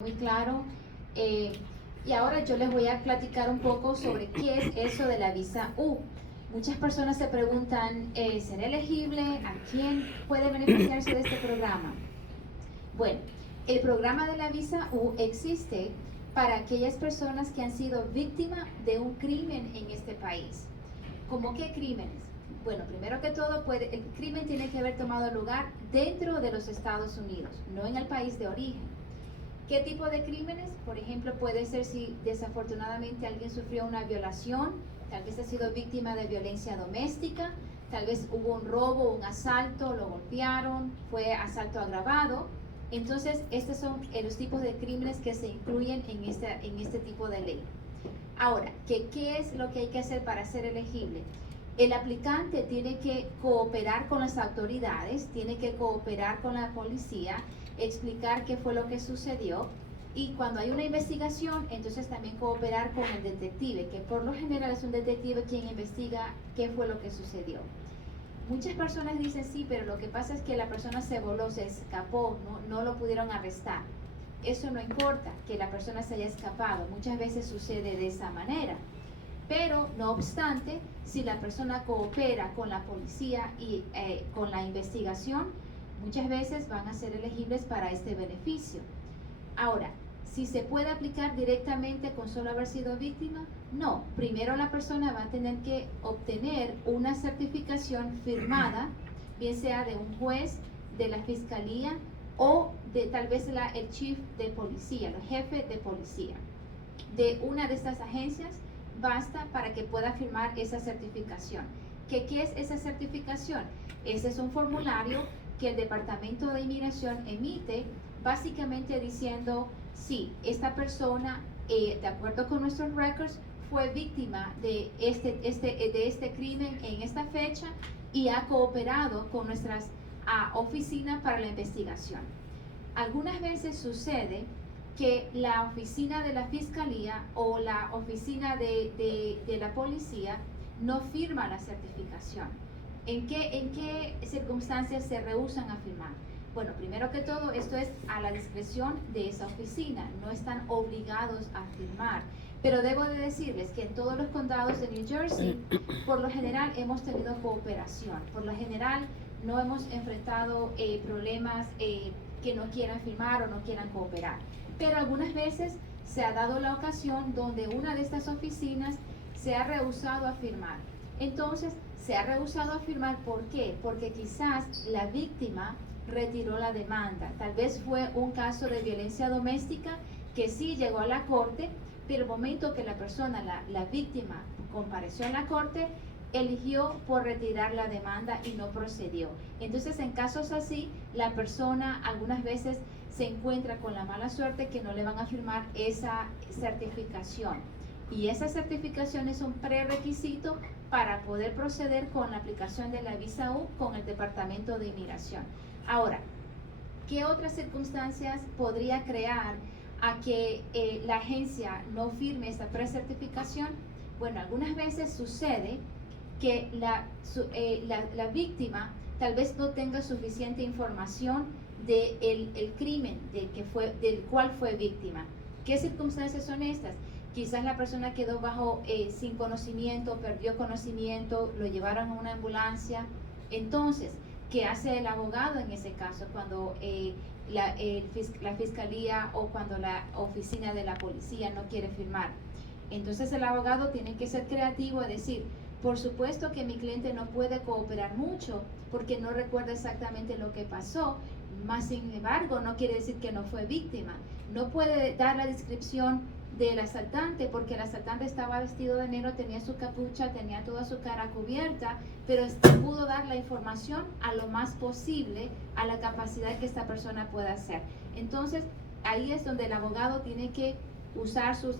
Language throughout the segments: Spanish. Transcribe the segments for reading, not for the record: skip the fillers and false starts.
muy claro. Eh, y ahora yo les voy a platicar un poco sobre qué es eso de la visa U. Muchas personas se preguntan, ¿será elegible? ¿A quién puede beneficiarse de este programa? Bueno, el programa de la visa U existe para aquellas personas que han sido víctimas de un crimen en este país. ¿Cómo qué crímenes? Bueno, primero que todo, el crimen tiene que haber tomado lugar dentro de los Estados Unidos, no en el país de origen. ¿Qué tipo de crímenes? Por ejemplo, puede ser si desafortunadamente alguien sufrió una violación, tal vez ha sido víctima de violencia doméstica, tal vez hubo un robo, un asalto, lo golpearon, fue asalto agravado. Entonces, estos son los tipos de crímenes que se incluyen en este tipo de ley. Ahora, ¿qué es lo que hay que hacer para ser elegible? El aplicante tiene que cooperar con las autoridades, tiene que cooperar con la policía, explicar qué fue lo que sucedió, y cuando hay una investigación, entonces también cooperar con el detective, que por lo general es un detective quien investiga qué fue lo que sucedió. Muchas personas dicen sí, pero lo que pasa es que la persona se voló, se escapó, no lo pudieron arrestar. Eso no importa, que la persona se haya escapado, muchas veces sucede de esa manera. Pero, no obstante, si la persona coopera con la policía y con la investigación, muchas veces van a ser elegibles para este beneficio. Ahora, si se puede aplicar directamente con solo haber sido víctima, no. Primero la persona va a tener que obtener una certificación firmada, bien sea de un juez, de la fiscalía o de tal vez el chief de policía, el jefe de policía. De una de estas agencias basta para que pueda firmar esa certificación. ¿Qué es esa certificación? Ese es un formulario que el Departamento de Inmigración emite, básicamente diciendo, sí, esta persona, de acuerdo con nuestros records, fue víctima de este crimen en esta fecha y ha cooperado con nuestras oficinas para la investigación. Algunas veces sucede que la oficina de la fiscalía o la oficina de la policía no firma la certificación. ¿En qué circunstancias se rehúsan a firmar? Bueno, primero que todo, esto es a la discreción de esa oficina, no están obligados a firmar. Pero debo de decirles que en todos los condados de New Jersey, por lo general hemos tenido cooperación. Por lo general no hemos enfrentado problemas que no quieran firmar o no quieran cooperar. Pero algunas veces se ha dado la ocasión donde una de estas oficinas se ha rehusado a firmar. Entonces, se ha rehusado a firmar, ¿por qué? Porque quizás la víctima retiró la demanda. Tal vez fue un caso de violencia doméstica que sí llegó a la corte, pero el momento que la persona, la víctima, compareció en la corte, eligió por retirar la demanda y no procedió. Entonces, en casos así, la persona algunas veces se encuentra con la mala suerte que no le van a firmar esa certificación. Y esa certificación es un prerequisito para poder proceder con la aplicación de la visa U con el Departamento de Inmigración. Ahora, ¿qué otras circunstancias podría crear a que la agencia no firme esa precertificación? Bueno, algunas veces sucede que la víctima tal vez no tenga suficiente información del crimen del cual fue víctima. ¿Qué circunstancias son estas? Quizás la persona quedó sin conocimiento, perdió conocimiento, lo llevaron a una ambulancia. Entonces, ¿qué hace el abogado en ese caso cuando la fiscalía o cuando la oficina de la policía no quiere firmar? Entonces el abogado tiene que ser creativo y decir, por supuesto que mi cliente no puede cooperar mucho porque no recuerda exactamente lo que pasó, más sin embargo no quiere decir que no fue víctima. No puede dar la descripción del asaltante porque el asaltante estaba vestido de negro, tenía su capucha, tenía toda su cara cubierta, pero pudo dar la información a lo más posible a la capacidad que esta persona pueda hacer. Entonces ahí es donde el abogado tiene que usar sus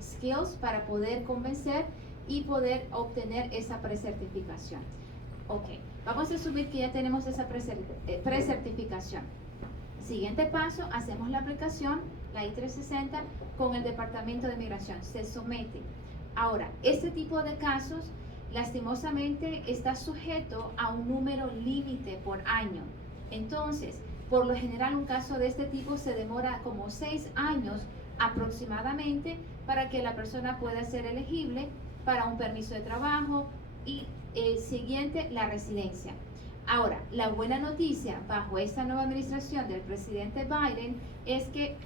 skills para poder convencer y poder obtener esa precertificación. Ok, vamos a asumir que ya tenemos esa precertificación. Siguiente paso, hacemos la aplicación, la I-360, con el Departamento de Migración. Se somete. Ahora, este tipo de casos, lastimosamente, está sujeto a un número límite por año. Entonces, Por lo general, un caso de este tipo se demora como 6 años aproximadamente para que la persona pueda ser elegible para un permiso de trabajo y siguiente, la residencia. Ahora, la buena noticia bajo esta nueva administración del presidente Biden es que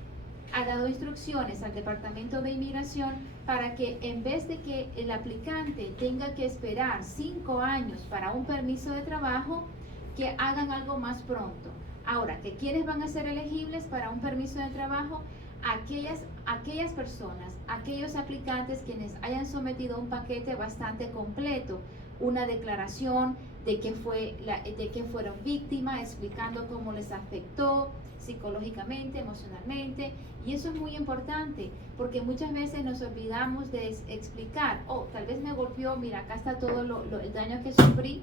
ha dado instrucciones al Departamento de Inmigración para que en vez de que el aplicante tenga que esperar 5 años para un permiso de trabajo, que hagan algo más pronto. Ahora, que ¿quiénes van a ser elegibles para un permiso de trabajo? Aquellas personas, aquellos aplicantes quienes hayan sometido un paquete bastante completo, una declaración de que fueron víctimas, explicando cómo les afectó psicológicamente, emocionalmente, y eso es muy importante porque muchas veces nos olvidamos de explicar, tal vez me golpeó, mira, acá está todo el daño que sufrí,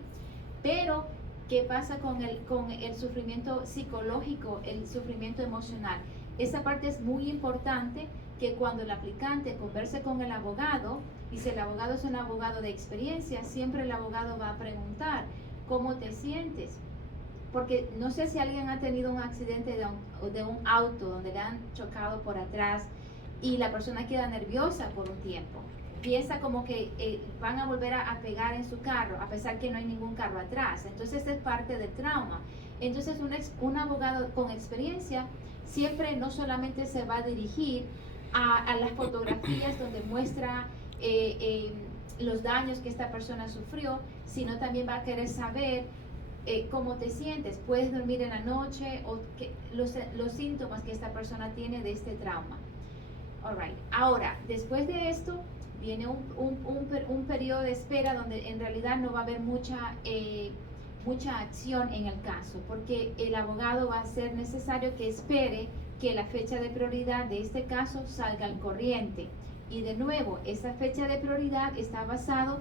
pero ¿qué pasa con el sufrimiento psicológico, el sufrimiento emocional? Esa parte es muy importante, que cuando el aplicante converse con el abogado, y si el abogado es un abogado de experiencia, siempre el abogado va a preguntar, ¿cómo te sientes? Porque no sé si alguien ha tenido un accidente de un auto donde le han chocado por atrás y la persona queda nerviosa por un tiempo. Piensa como que van a volver a pegar en su carro, a pesar que no hay ningún carro atrás. Entonces es parte del trauma. Entonces un abogado con experiencia siempre no solamente se va a dirigir a las fotografías donde muestra los daños que esta persona sufrió, sino también va a querer saber cómo te sientes, puedes dormir en la noche, o los síntomas que esta persona tiene de este trauma. Alright. Ahora, después de esto, viene un periodo de espera donde en realidad no va a haber mucha acción en el caso, porque el abogado va a ser necesario que espere que la fecha de prioridad de este caso salga al corriente. Y de nuevo, esa fecha de prioridad está basado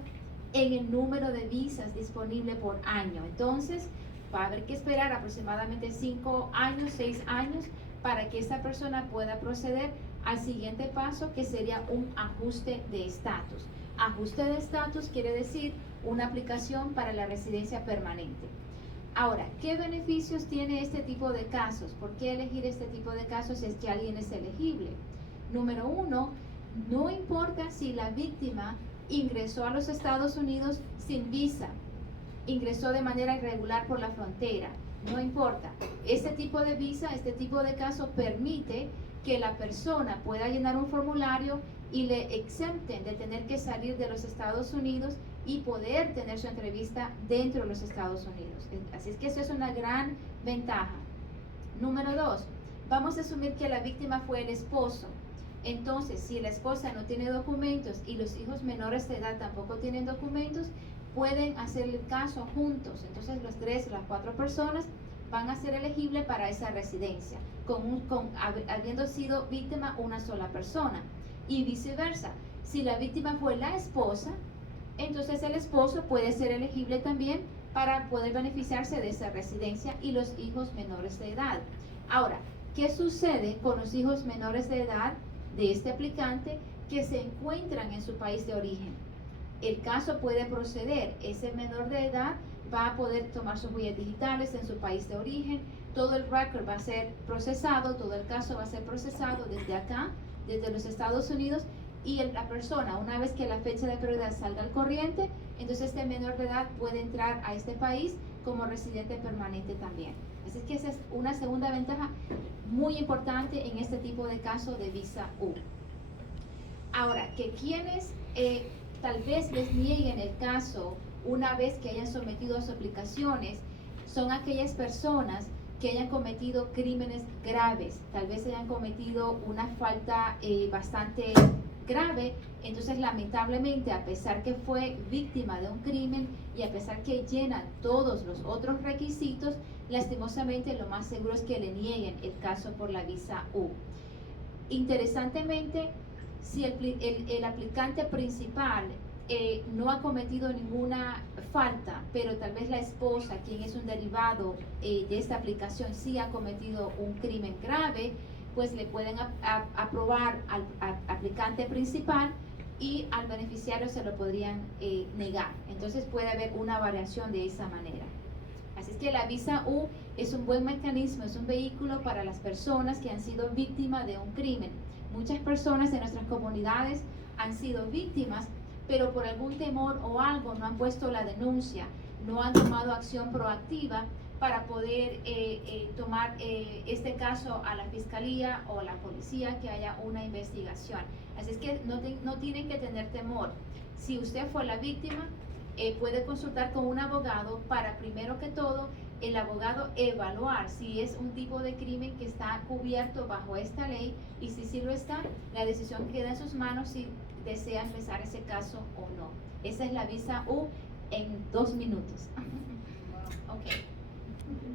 en el número de visas disponible por año. Entonces, va a haber que esperar aproximadamente 5 años, 6 años para que esa persona pueda proceder al siguiente paso, que sería un ajuste de estatus. Ajuste de estatus quiere decir una aplicación para la residencia permanente. Ahora, ¿qué beneficios tiene este tipo de casos? ¿Por qué elegir este tipo de casos si es que alguien es elegible? Número 1, no importa si la víctima ingresó a los Estados Unidos sin visa, ingresó de manera irregular por la frontera, no importa. Este tipo de visa, este tipo de caso permite que la persona pueda llenar un formulario y le exenten de tener que salir de los Estados Unidos y poder tener su entrevista dentro de los Estados Unidos. Así es que eso es una gran ventaja. Número 2, vamos a asumir que la víctima fue el esposo. Entonces, si la esposa no tiene documentos y los hijos menores de edad tampoco tienen documentos, pueden hacer el caso juntos. Entonces, las 4 personas van a ser elegibles para esa residencia, habiendo sido víctima una sola persona. Y viceversa, si la víctima fue la esposa, entonces el esposo puede ser elegible también para poder beneficiarse de esa residencia, y los hijos menores de edad. Ahora, ¿qué sucede con los hijos menores de edad de este aplicante que se encuentran en su país de origen? El caso puede proceder, ese menor de edad va a poder tomar sus huellas digitales en su país de origen, todo el record va a ser procesado, todo el caso va a ser procesado desde acá, desde los Estados Unidos, y la persona, una vez que la fecha de prioridad salga al corriente, entonces este menor de edad puede entrar a este país como residente permanente también. Así que esa es una segunda ventaja muy importante en este tipo de caso de visa U. Ahora, que quienes tal vez les nieguen el caso una vez que hayan sometido a sus aplicaciones, son aquellas personas que hayan cometido crímenes graves, tal vez hayan cometido una falta bastante grave. Entonces, lamentablemente, a pesar que fue víctima de un crimen y a pesar que llena todos los otros requisitos, lastimosamente lo más seguro es que le nieguen el caso por la visa U. Interesantemente, si el aplicante principal no ha cometido ninguna falta, pero tal vez la esposa, quien es un derivado de esta aplicación, sí ha cometido un crimen grave, pues le pueden aprobar al aplicante principal y al beneficiario se lo podrían negar. Entonces puede haber una variación de esa manera. Así es que la visa U es un buen mecanismo, es un vehículo para las personas que han sido víctimas de un crimen. Muchas personas en nuestras comunidades han sido víctimas, pero por algún temor o algo no han puesto la denuncia, no han tomado acción proactiva para poder tomar este caso a la fiscalía o a la policía, que haya una investigación. Así es que no tienen que tener temor. Si usted fue la víctima, puede consultar con un abogado para, primero que todo, el abogado evaluar si es un tipo de crimen que está cubierto bajo esta ley, y si sí lo está, la decisión queda en sus manos si desea empezar ese caso o no. Esa es la visa U en 2 minutos. Okay.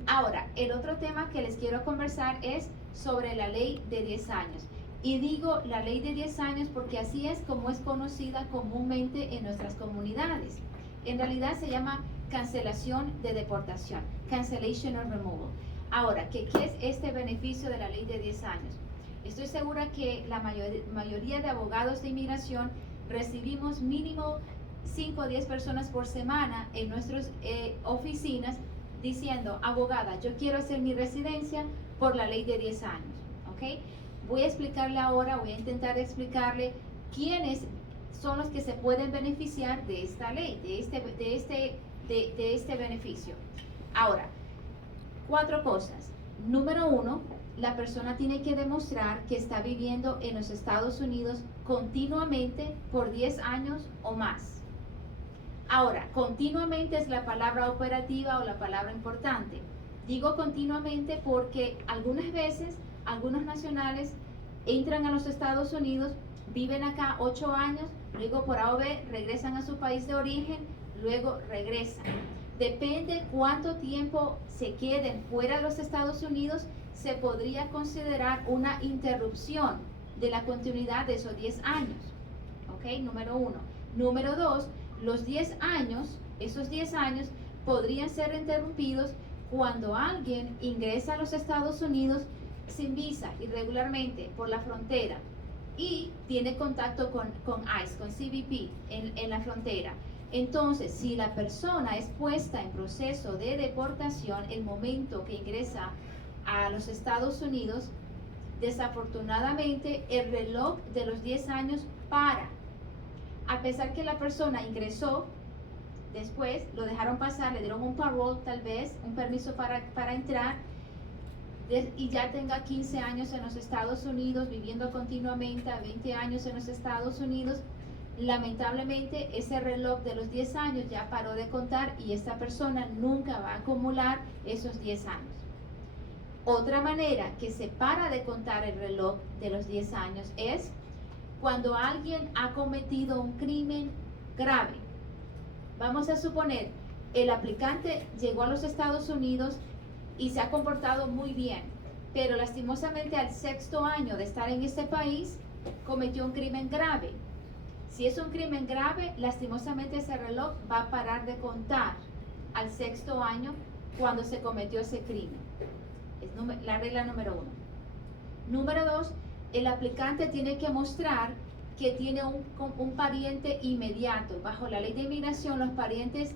Ahora, el otro tema que les quiero conversar es sobre la ley de 10 años. Y digo la ley de 10 años porque así es como es conocida comúnmente en nuestras comunidades. En realidad se llama cancelación de deportación, cancellation or removal. Ahora, ¿qué es este beneficio de la ley de 10 años? Estoy segura que la mayoría de abogados de inmigración recibimos mínimo 5 o 10 personas por semana en nuestras oficinas diciendo: abogada, yo quiero hacer mi residencia por la ley de 10 años. ¿Okay? Voy a explicarle ahora, voy a intentar explicarle quiénes son los que se pueden beneficiar de esta ley, de este beneficio. Ahora, 4 cosas. Número 1, la persona tiene que demostrar que está viviendo en los Estados Unidos continuamente por 10 años o más. Ahora, continuamente es la palabra operativa o la palabra importante. Digo continuamente porque algunas veces algunos nacionales entran a los Estados Unidos, viven acá 8 años, luego por A o B regresan a su país de origen, luego regresan. Depende cuánto tiempo se queden fuera de los Estados Unidos, se podría considerar una interrupción de la continuidad de esos 10 años. ¿Ok? Número 1. Número 2, los 10 años, esos 10 años podrían ser interrumpidos cuando alguien ingresa a los Estados Unidos sin visa, irregularmente, por la frontera, y tiene contacto con ICE, con CBP en la frontera. Entonces, si la persona es puesta en proceso de deportación el momento que ingresa a los Estados Unidos, desafortunadamente el reloj de los 10 años para. A pesar que la persona ingresó, después lo dejaron pasar, le dieron un parole tal vez, un permiso para entrar, y ya tenga 15 años en los Estados Unidos, viviendo continuamente a 20 años en los Estados Unidos, lamentablemente ese reloj de los 10 años ya paró de contar y esta persona nunca va a acumular esos 10 años. Otra manera que se para de contar el reloj de los 10 años es cuando alguien ha cometido un crimen grave. Vamos a suponer, el aplicante llegó a los Estados Unidos y se ha comportado muy bien, pero lastimosamente al 6º año de estar en este país cometió un crimen grave. Si es un crimen grave, lastimosamente ese reloj va a parar de contar al 6º año cuando se cometió ese crimen. Es la regla número 1. Número 2, el aplicante tiene que mostrar que tiene un pariente inmediato. Bajo la ley de inmigración, los parientes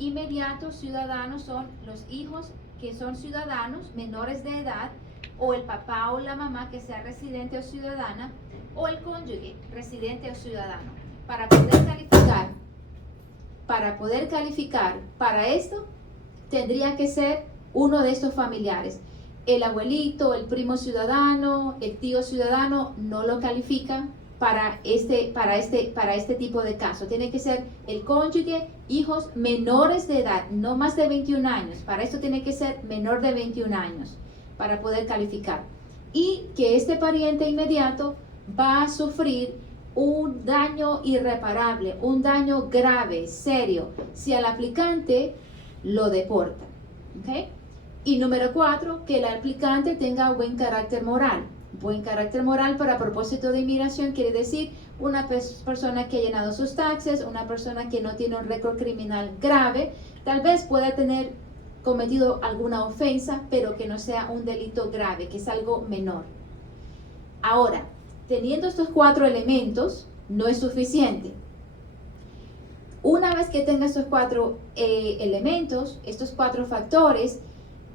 inmediatos ciudadanos son los hijos que son ciudadanos menores de edad, o el papá o la mamá que sea residente o ciudadana, o el cónyuge residente o ciudadano. Para poder calificar para esto, tendría que ser uno de estos familiares. El abuelito, el primo ciudadano, el tío ciudadano no lo califica para este tipo de caso. Tiene que ser el cónyuge, hijos menores de edad, no más de 21 años. Para esto tiene que ser menor de 21 años para poder calificar. Y que este pariente inmediato va a sufrir un daño irreparable, un daño grave, serio, si al aplicante lo deporta. ¿Okay? Y número 4, que el aplicante tenga buen carácter moral. Buen carácter moral para propósito de inmigración quiere decir una persona que ha llenado sus taxes, una persona que no tiene un récord criminal grave, tal vez pueda tener cometido alguna ofensa, pero que no sea un delito grave, que es algo menor. Ahora, teniendo estos 4 elementos, no es suficiente. Una vez que tenga estos 4 elementos, estos 4 factores,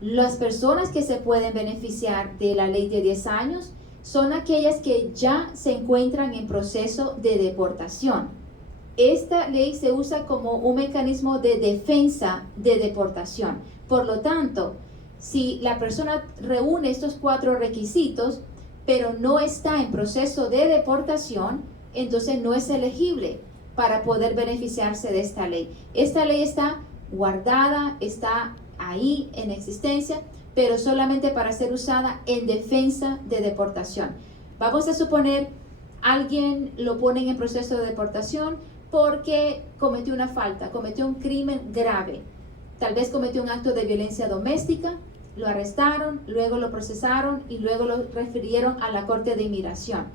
Las personas que se pueden beneficiar de la ley de 10 años son aquellas que ya se encuentran en proceso de deportación. Esta ley se usa como un mecanismo de defensa de deportación. Por lo tanto, si la persona reúne estos 4 requisitos, pero no está en proceso de deportación, entonces no es elegible para poder beneficiarse de esta ley. Esta ley está guardada, está ahí en existencia, pero solamente para ser usada en defensa de deportación. Vamos a suponer alguien lo ponen en proceso de deportación porque cometió una falta, cometió un crimen grave. Tal vez cometió un acto de violencia doméstica, lo arrestaron, luego lo procesaron y luego lo refirieron a la Corte de Inmigración.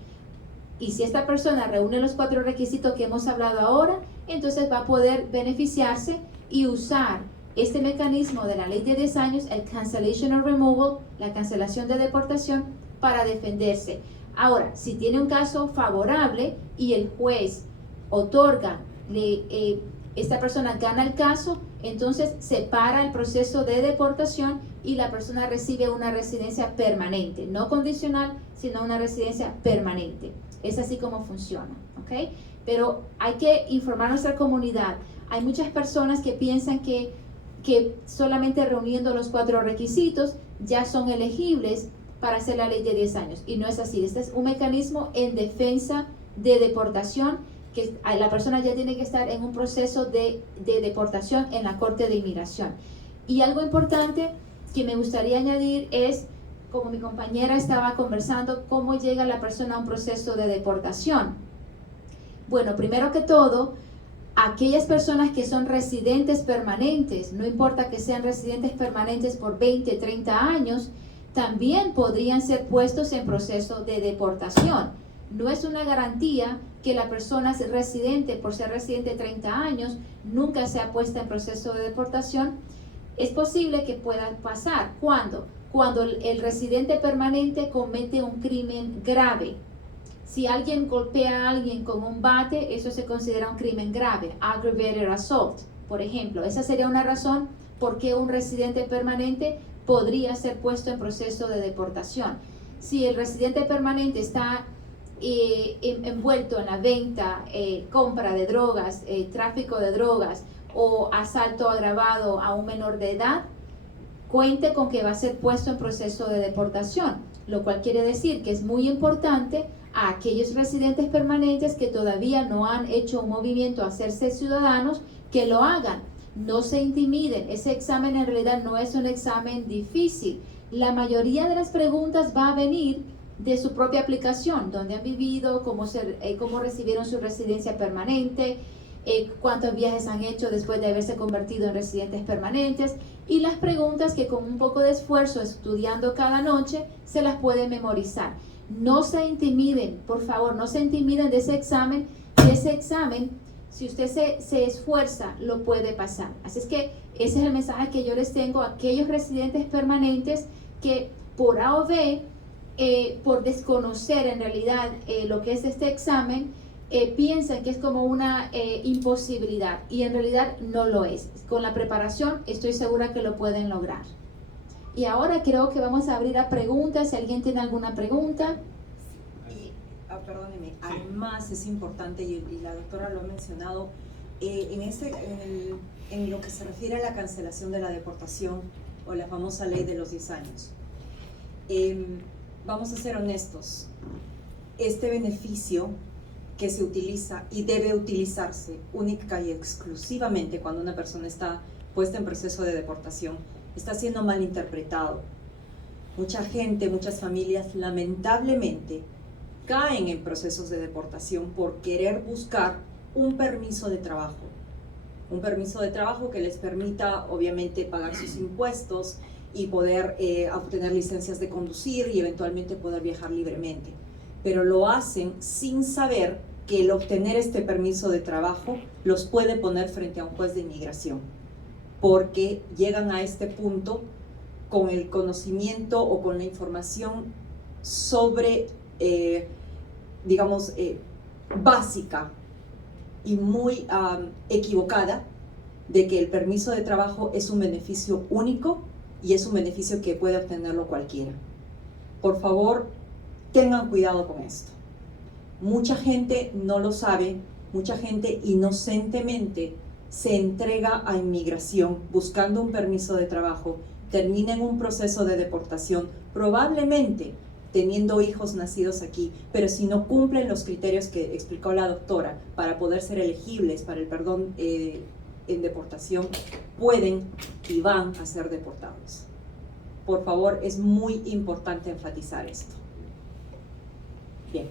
Y si esta persona reúne los 4 requisitos que hemos hablado ahora, entonces va a poder beneficiarse y usar este mecanismo de la ley de 10 años, el cancellation or removal, la cancelación de deportación, para defenderse. Ahora, si tiene un caso favorable y el juez otorga, esta persona gana el caso, entonces se para el proceso de deportación y la persona recibe una residencia permanente, no condicional, sino una residencia permanente. Es así como funciona, ¿ok? Pero hay que informar a nuestra comunidad. Hay muchas personas que piensan que solamente reuniendo los 4 requisitos ya son elegibles para hacer la ley de 10 años. Y no es así. Este es un mecanismo en defensa de deportación, que la persona ya tiene que estar en un proceso de deportación en la Corte de Inmigración. Y algo importante que me gustaría añadir es, como mi compañera estaba conversando, cómo llega la persona a un proceso de deportación. Bueno, primero que todo, aquellas personas que son residentes permanentes, no importa que sean residentes permanentes por 20, 30 años, también podrían ser puestos en proceso de deportación. No es una garantía que la persona es residente, por ser residente 30 años, nunca sea puesta en proceso de deportación. Es posible que pueda pasar. ¿Cuándo? Cuando el residente permanente comete un crimen grave. Si alguien golpea a alguien con un bate, eso se considera un crimen grave, aggravated assault, por ejemplo. Esa sería una razón por qué un residente permanente podría ser puesto en proceso de deportación. Si el residente permanente está envuelto en la venta, compra de drogas, tráfico de drogas o asalto agravado a un menor de edad, cuente con que va a ser puesto en proceso de deportación, lo cual quiere decir que es muy importante a aquellos residentes permanentes que todavía no han hecho un movimiento a hacerse ciudadanos, que lo hagan. No se intimiden, ese examen en realidad no es un examen difícil. La mayoría de las preguntas va a venir de su propia aplicación, dónde han vivido, cómo recibieron su residencia permanente, cuántos viajes han hecho después de haberse convertido en residentes permanentes, y las preguntas que con un poco de esfuerzo estudiando cada noche se las puede memorizar. No se intimiden, por favor, no se intimiden de ese examen, que ese examen, si usted se esfuerza, lo puede pasar. Así es que ese es el mensaje que yo les tengo a aquellos residentes permanentes que por A o B, por desconocer en realidad lo que es este examen, piensan que es como una imposibilidad, y en realidad no lo es. Con la preparación estoy segura que lo pueden lograr. Y ahora creo que vamos a abrir a preguntas, si alguien tiene alguna pregunta. Perdóneme, además es importante, y la doctora lo ha mencionado, en lo que se refiere a la cancelación de la deportación o la famosa ley de los 10 años. Vamos a ser honestos, este beneficio que se utiliza y debe utilizarse única y exclusivamente cuando una persona está puesta en proceso de deportación, está siendo mal interpretado. Mucha gente, muchas familias lamentablemente caen en procesos de deportación por querer buscar un permiso de trabajo. Un permiso de trabajo que les permita obviamente pagar sus impuestos y poder obtener licencias de conducir y eventualmente poder viajar libremente. Pero lo hacen sin saber que el obtener este permiso de trabajo los puede poner frente a un juez de inmigración, porque llegan a este punto con el conocimiento o con la información sobre, básica y muy equivocada, de que el permiso de trabajo es un beneficio único y es un beneficio que puede obtenerlo cualquiera. Por favor, tengan cuidado con esto. Mucha gente no lo sabe, mucha gente inocentemente se entrega a inmigración buscando un permiso de trabajo, termina en un proceso de deportación, probablemente teniendo hijos nacidos aquí, pero si no cumplen los criterios que explicó la doctora para poder ser elegibles para el perdón en deportación, pueden y van a ser deportados. Por favor, es muy importante enfatizar esto. Bien.